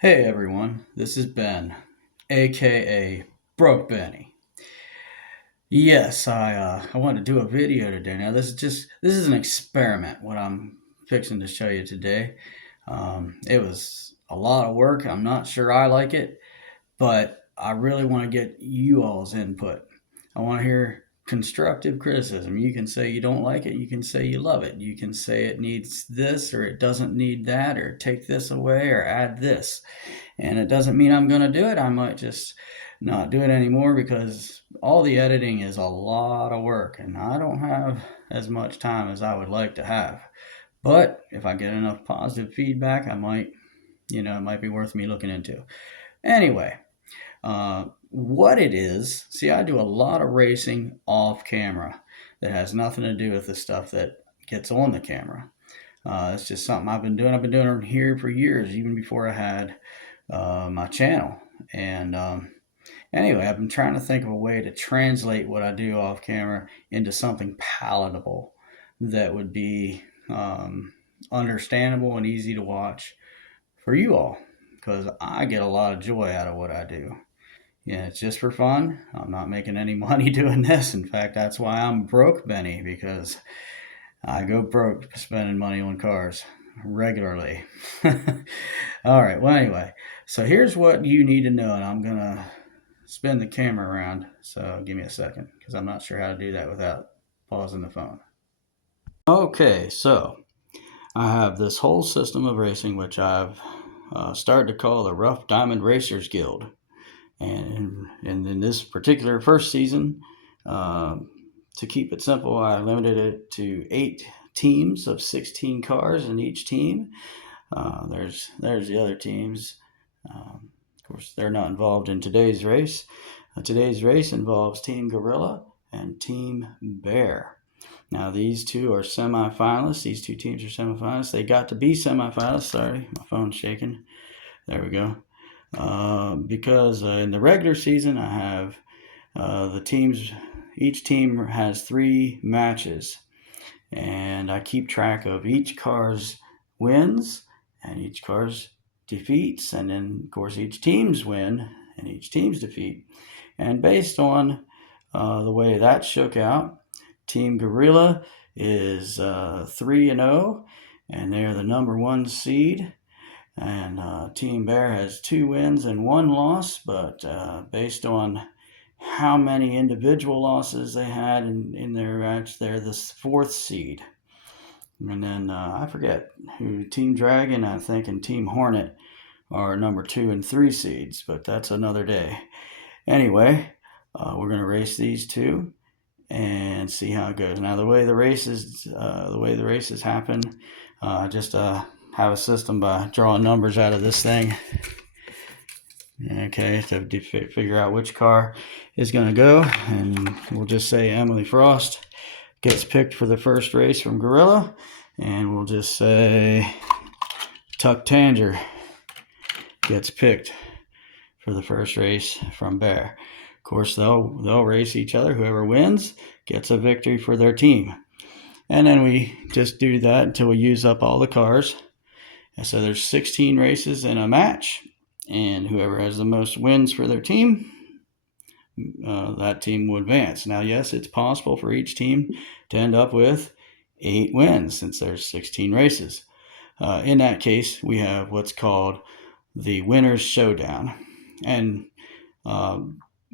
Hey everyone, this is Ben, aka Broke Benny. Yes, I want to do a video today. Now this is an experiment. What I'm fixing to show you today. It was a lot of work. I'm not sure I like it, but I really want to get you all's input. I want to hear constructive criticism. You can say you don't like it, you can say you love it, you can say it needs this or it doesn't need that, or take this away or add this. And it doesn't mean I'm going to do it. I might just not do it anymore because all the editing is a lot of work and I don't have as much time as I would like to have. But if I get enough positive feedback, I might, it might be worth me looking into. Anyway, what it is, see, I do a lot of racing off camera that has nothing to do with the stuff that gets on the camera. It's just something I've been doing. I've been doing it here for years, even before I had my channel. And anyway, I've been trying to think of a way to translate what I do off camera into something palatable that would be understandable and easy to watch for you all, because I get a lot of joy out of what I do. Yeah, it's just for fun. I'm not making any money doing this. In fact, that's why I'm broke, Benny, because I go broke spending money on cars regularly. All right. Well, anyway, so here's what you need to know, and I'm gonna spin the camera around. So give me a second because I'm not sure how to do that without pausing the phone. Okay, so I have this whole system of racing, which I've started to call the Rough Diamond Racers Guild. And in this particular first season, uh, to keep it simple, I limited it to 8 teams of 16 cars in each team. There's the other teams. Of course, they're not involved in today's race. Today's race involves Team Gorilla and Team Bear. Now, these two are semifinalists. These two teams are semifinalists. They got to be semifinalists. Sorry, my phone's shaking. There we go. Because in the regular season, I have the teams, each team has 3 matches, and I keep track of each car's wins and each car's defeats, and then, of course, each team's win and each team's defeat. And based on the way that shook out, Team Gorilla is 3-0, and they're the number 1 seed. And Team Bear has 2 wins and 1 loss, but based on how many individual losses they had in their match, they're the 4th seed. And then I forget who, Team Dragon, I think, and Team Hornet are number 2 and 3 seeds, but that's another day. Anyway, we're going to race these two and see how it goes. Now, the way the races happen, just have a system by drawing numbers out of this thing. Okay, to figure out which car is going to go, and we'll just say Emily Frost gets picked for the first race from Gorilla, and we'll just say Tuck Tanger gets picked for the first race from Bear. Of course, they'll race each other. Whoever wins gets a victory for their team. And then we just do that until we use up all the cars. And so there's 16 races in a match, and whoever has the most wins for their team, that team will advance. Now, yes, it's possible for each team to end up with 8 wins since there's 16 races. In that case, we have what's called the Winner's Showdown. And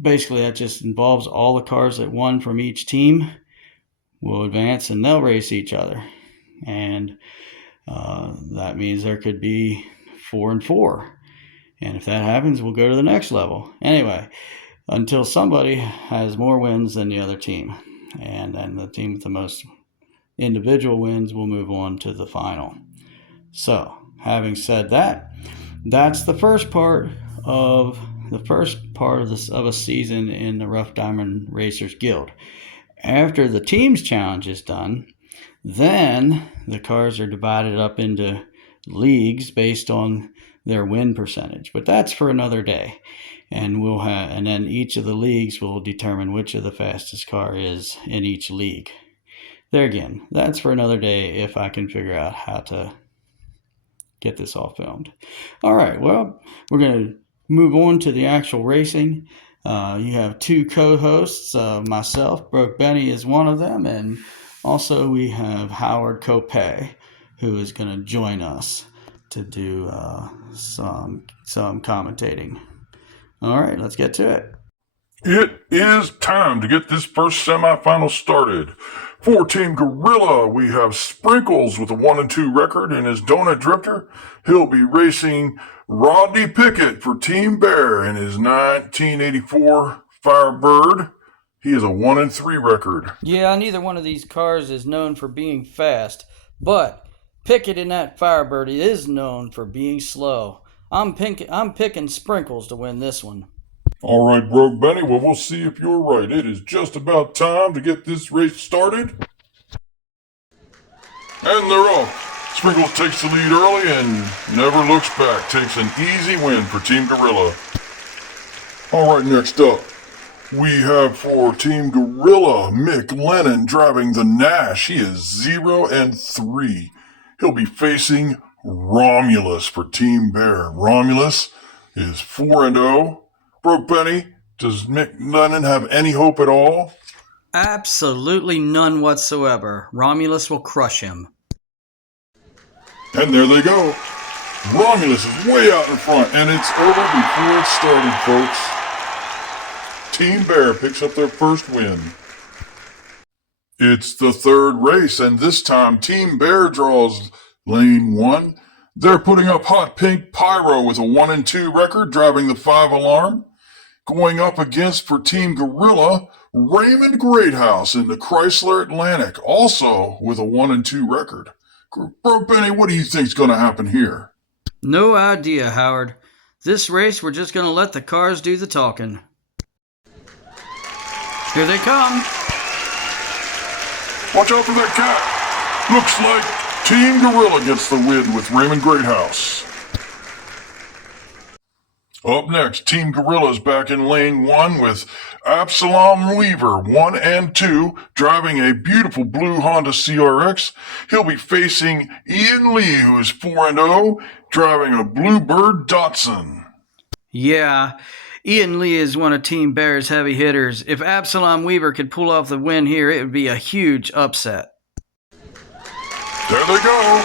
basically that just involves all the cars that won from each team will advance, and they'll race each other. And that means there could be 4 and 4. And if that happens, we'll go to the next level. Anyway, until somebody has more wins than the other team. And then the team with the most individual wins will move on to the final. So, having said that, that's the first part of a season in the Rough Diamond Racers Guild. After the teams challenge is done, then the cars are divided up into leagues based on their win percentage. But that's for another day. And then each of the leagues will determine which of the fastest car is in each league. There again, that's for another day if I can figure out how to get this all filmed. All right, well, we're going to move on to the actual racing. You have two co-hosts. Myself, Broke Benny, is one of them, and also we have Howard Copay, who is going to join us to do some commentating. All right, let's get to it. It is time to get this first semifinal started. For Team Gorilla, we have Sprinkles with a 1-2 record in his Donut Drifter. He'll be racing Rodney Pickett for Team Bear in his 1984 Firebird. He has a 1-3 record. Yeah, neither one of these cars is known for being fast, but Pickett in that Firebird is known for being slow. I'm picking Sprinkles to win this one. All right, Broke Benny, well, we'll see if you're right. It is just about time to get this race started. And they're off. Sprinkles takes the lead early and never looks back. Takes an easy win for Team Gorilla. All right, next up, we have for Team Gorilla, Mick Lennon driving the Nash. He is 0-3. He'll be facing Romulus for Team Bear. Romulus is 4-0. Broke Benny, does Mick Lennon have any hope at all? Absolutely none whatsoever. Romulus will crush him. And there they go. Romulus is way out in front, and it's over before it started, folks. Team Bear picks up their first win. It's the third race, and this time Team Bear draws lane 1. They're putting up Hot Pink Pyro with a 1-2 record, driving the 5 alarm. Going up against for Team Gorilla, Raymond Greathouse in the Chrysler Atlantic, also with a 1-2 record. Broke Benny, what do you think's going to happen here? No idea, Howard. This race, we're just going to let the cars do the talking. Here they come. Watch out for that cat. Looks like Team Gorilla gets the win with Raymond Greathouse. Up next, Team Gorilla is back in lane 1 with Absalom Weaver, 1 and 2, driving a beautiful blue Honda CRX. He'll be facing Ian Lee, who is 4-0, driving a Bluebird Datsun. Yeah, Ian Lee is one of Team Bear's heavy hitters. If Absalom Weaver could pull off the win here, it would be a huge upset. There they go.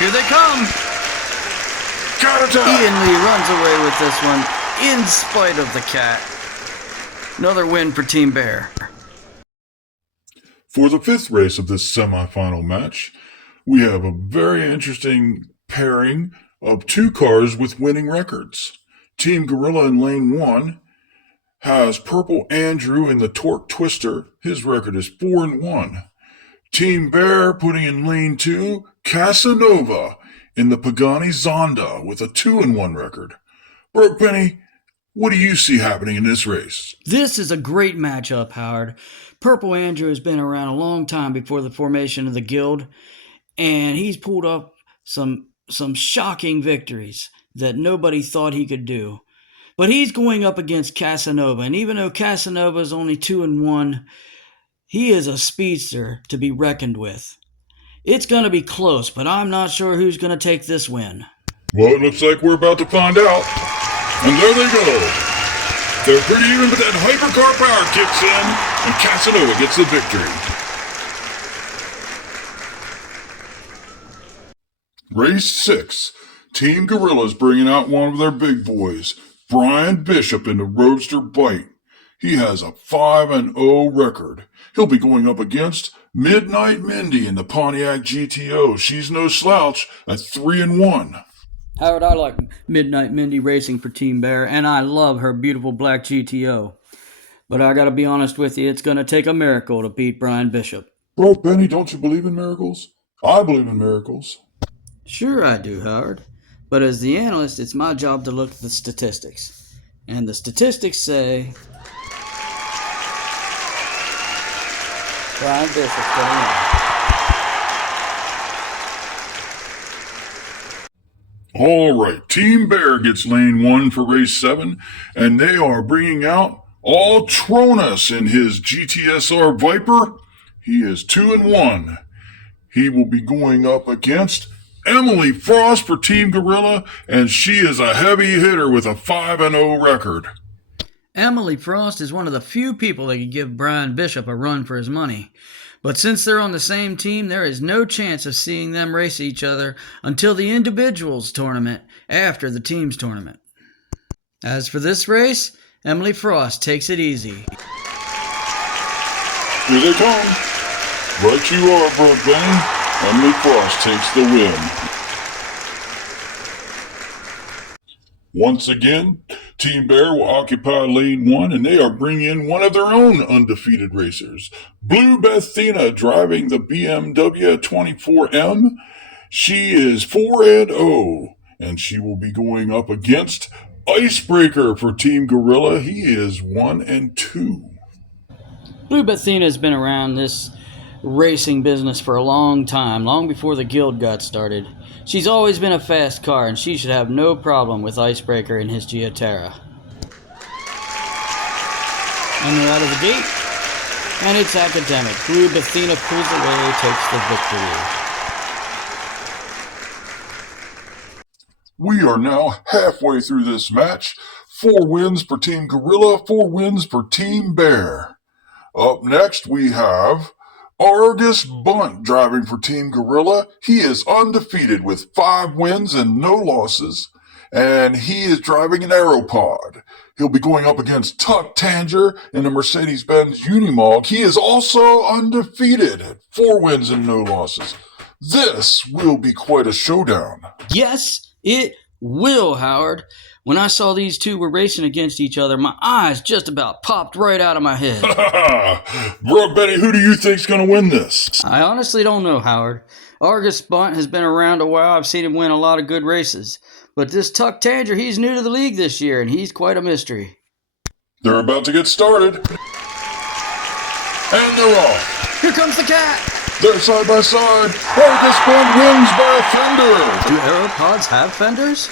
Here they come. Ian Lee runs away with this one in spite of the cat. Another win for Team Bear. For the fifth race of this semifinal match, we have a very interesting pairing of two cars with winning records. Team Gorilla in lane 1 has Purple Andrew in the Torque Twister. His record is 4-1. Team Bear putting in lane 2, Casanova in the Pagani Zonda with a 2-1 record. Broke Benny, what do you see happening in this race? This is a great matchup, Howard. Purple Andrew has been around a long time before the formation of the guild, and he's pulled up some shocking victories that nobody thought he could do. But he's going up against Casanova, and even though Casanova is only 2-1, he is a speedster to be reckoned with. It's going to be close, but I'm not sure who's going to take this win. Well, it looks like we're about to find out. And there they go. They're pretty even, but that hypercar power kicks in, and Casanova gets the victory. Race 6. Team Gorilla's bringing out one of their big boys, Brian Bishop in the Roadster Bite. He has a 5-0 record. He'll be going up against Midnight Mindy in the Pontiac GTO. She's no slouch at 3-1. Howard, I like Midnight Mindy racing for Team Bear, and I love her beautiful black GTO. But I gotta be honest with you, it's gonna take a miracle to beat Brian Bishop. Bro, Benny, don't you believe in miracles? I believe in miracles. Sure I do, Howard. But as the analyst, it's my job to look at the statistics. And the statistics say Brian Bishop's going to win. All right, Team Bear gets lane 1 for race 7, and they are bringing out Altronus in his GTSR Viper. He is 2-1. He will be going up against Emily Frost for Team Gorilla, and she is a heavy hitter with a 5-0 record. Emily Frost is one of the few people that could give Brian Bishop a run for his money. But since they're on the same team, there is no chance of seeing them race each other until the individuals tournament after the teams tournament. As for this race, Emily Frost takes it easy. Here they come. Right you are, Brooke Benny. Emily Frost takes the win. Once again, Team Bear will occupy lane 1, and they are bringing in one of their own undefeated racers. Blue Bethina driving the BMW 24M. She is 4-0, and she will be going up against Icebreaker for Team Gorilla. He is 1-2. Blue Bethina has been around this racing business for a long time, long before the guild got started. She's always been a fast car, and she should have no problem with Icebreaker in his Giaterra. And they're out of the gate, and it's academic. Blue Bethina pulls away, takes the victory. We are now halfway through this match. 4 wins for Team Gorilla, 4 wins for Team Bear. Up next, we have Argus Bunt driving for Team Gorilla. He is undefeated with 5 wins and no losses, and he is driving an Aeropod. He'll be going up against Tuck Tanger in the Mercedes-Benz Unimog. He is also undefeated at 4 wins and no losses. This will be quite a showdown. Yes, it will, Howard. When I saw these two were racing against each other, my eyes just about popped right out of my head. Brooke Benny, who do you think's going to win this? I honestly don't know, Howard. Argus Bunt has been around a while. I've seen him win a lot of good races. But this Tuck Tanger, he's new to the league this year, and he's quite a mystery. They're about to get started. And they're off. Here comes the cat. They're side by side. Argus Bunt wins by a fender. Do Aeropods have fenders?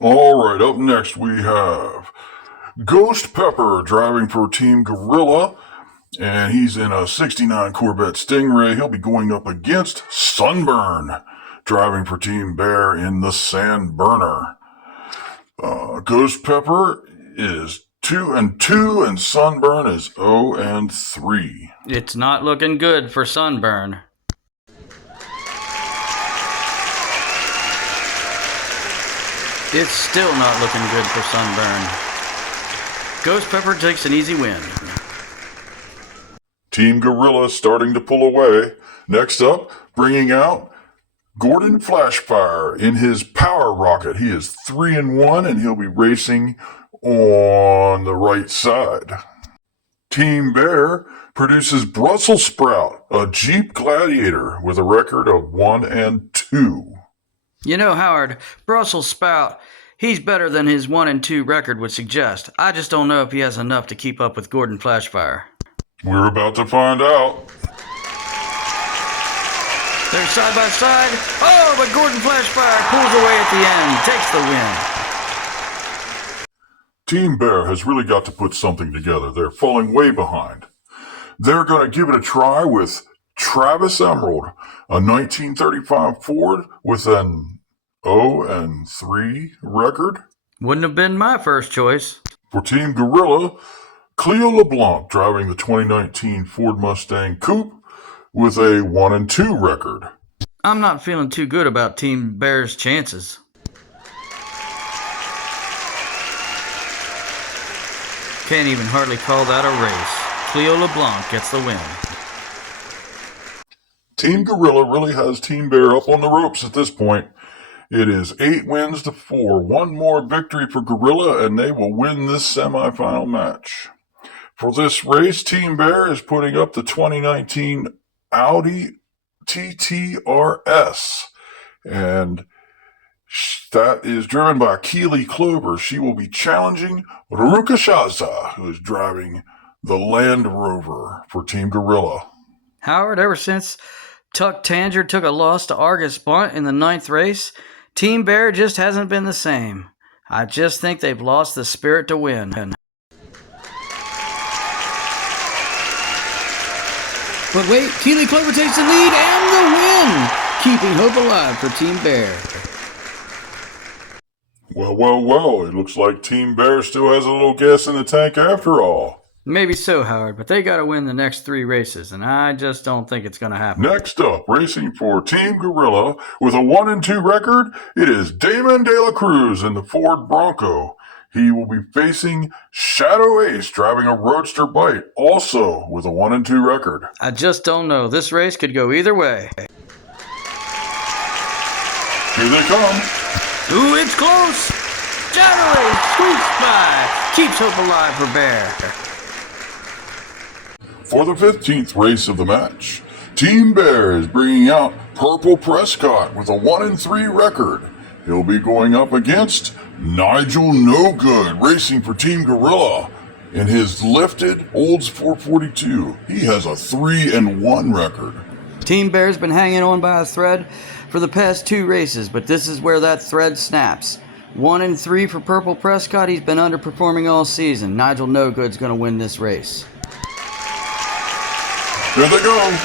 All right, up next we have Ghost Pepper driving for Team Gorilla, and he's in a 69 Corvette Stingray. He'll be going up against Sunburn driving for Team Bear in the Sandburner. Ghost Pepper is 2-2, and Sunburn is 0-3. It's not looking good for Sunburn. It's still not looking good for Sunburn. Ghost Pepper takes an easy win. Team Gorilla starting to pull away. Next up, bringing out Gordon Flashfire in his Power Rocket. He is 3-1, and he'll be racing on the right side. Team Bear produces Brussels Sprout, a Jeep Gladiator with a record of 1-2. You know, Howard, Brussels Sprout, he's better than his 1-2 record would suggest. I just don't know if he has enough to keep up with Gordon Flashfire. We're about to find out. They're side by side. Oh, but Gordon Flashfire pulls away at the end, takes the win. Team Bear has really got to put something together. They're falling way behind. They're going to give it a try with Travis Emerald, a 1935 Ford with an 0-3 record. Wouldn't have been my first choice. For Team Gorilla, Cleo LeBlanc driving the 2019 Ford Mustang Coupe with a 1-2 record. I'm not feeling too good about Team Bear's chances. Can't even hardly call that a race. Cleo LeBlanc gets the win. Team Gorilla really has Team Bear up on the ropes at this point. It is 8 wins to 4. One more victory for Gorilla, and they will win this semifinal match. For this race, Team Bear is putting up the 2019 Audi TTRS, and that is driven by Keely Clover. She will be challenging Ruka Shaza, who is driving the Land Rover for Team Gorilla. Howard, ever since Tuck Tanger took a loss to Argus Bunt in the 9th race, Team Bear just hasn't been the same. I just think they've lost the spirit to win. But wait, Keely Clover takes the lead and the win, keeping hope alive for Team Bear. Well, it looks like Team Bear still has a little gas in the tank after all. Maybe so, Howard, but they got to win the next 3 races, and I just don't think it's going to happen. Next up, racing for Team Gorilla with a 1-2 record, it is Damon De La Cruz in the Ford Bronco. He will be facing Shadow Ace driving a Roadster Bite, also with a 1-2 record. I just don't know. This race could go either way. Here they come. Ooh, it's close. Shadow Ace sweeps by. Keeps hope alive for Bear. For the 15th race of the match, Team Bear is bringing out Purple Prescott with a 1-3 record. He'll be going up against Nigel No Good, racing for Team Gorilla in his lifted Olds 442. He has a 3-1 record. Team Bear's been hanging on by a thread for the past 2 races, but this is where that thread snaps. 1-3 for Purple Prescott. He's been underperforming all season. Nigel No Good's going to win this race. Here they go.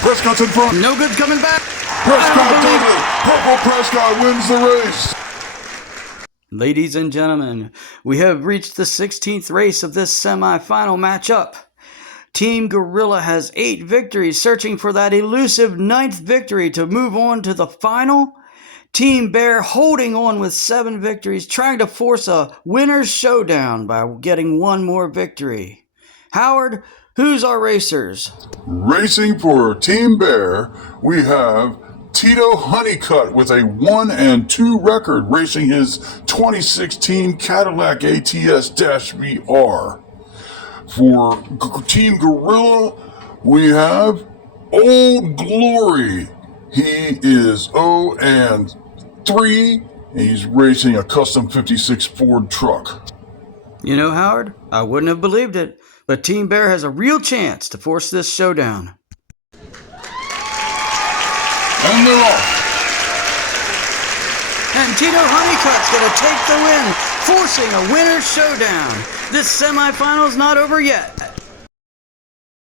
Prescott's in front. No Good's coming back. Prescott does it. Purple Prescott wins the race. Ladies and gentlemen, we have reached the 16th race of this semi-final matchup. Team Gorilla has 8 victories, searching for that elusive 9th victory to move on to the final. Team Bear holding on with 7 victories, trying to force a winner's showdown by getting 1 more victory. Howard, who's our racers? Racing for Team Bear, we have Tito Honeycutt with a 1-2 record, racing his 2016 Cadillac ATS-VR. For Team Gorilla, we have Old Glory. He is 0-3. He's racing a custom 56 Ford truck. You know, Howard, I wouldn't have believed it, but Team Bear has a real chance to force this showdown. And they're off. And Tito Honeycutt's going to take the win, forcing a winner's showdown. This semifinal's not over yet.